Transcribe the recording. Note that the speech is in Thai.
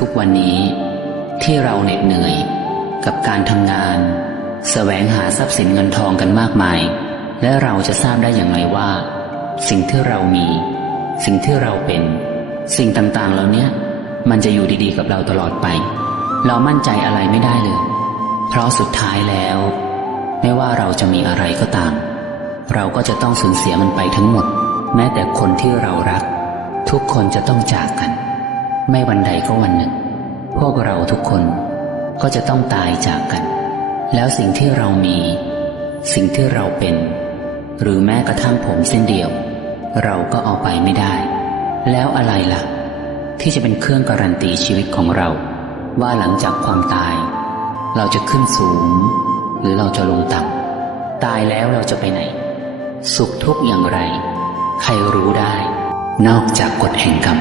ทุกวันนี้ที่เราเหน็ดเหนื่อยกับการทำงานแสวงหาทรัพย์สินเงินทองกันมากมาย และเราจะทราบได้อย่างไรว่า สิ่งที่เรามี สิ่งที่เราเป็น สิ่งต่างๆเหล่านี้มันจะอยู่ดีๆ กับเราตลอดไป เรามั่นใจอะไรไม่ได้เลย เพราะสุดท้ายแล้ว ไม่ว่าเราจะมีอะไรก็ตาม เราก็จะต้องสูญเสียมันไปทั้งหมด แม้แต่คนที่เรารัก ทุกคนจะต้องจากกัน ไม่วันใดก็วันหนึ่ง พวกเราทุกคนก็จะต้องตายจากกัน แล้วสิ่งที่เรามี สิ่งที่เราเป็น หรือแม้กระทั่งผมเส้นเดียว เราก็เอาไปไม่ได้ แล้วอะไรล่ะ ที่จะเป็นเครื่องการันตีชีวิตของเรา ว่าหลังจากความตาย เราจะขึ้นสูง หรือเราจะลงต่ำตายแล้วเราจะไปไหน สุขทุกข์อย่างไร ใครรู้ได้ นอกจากกฎแห่งกรรม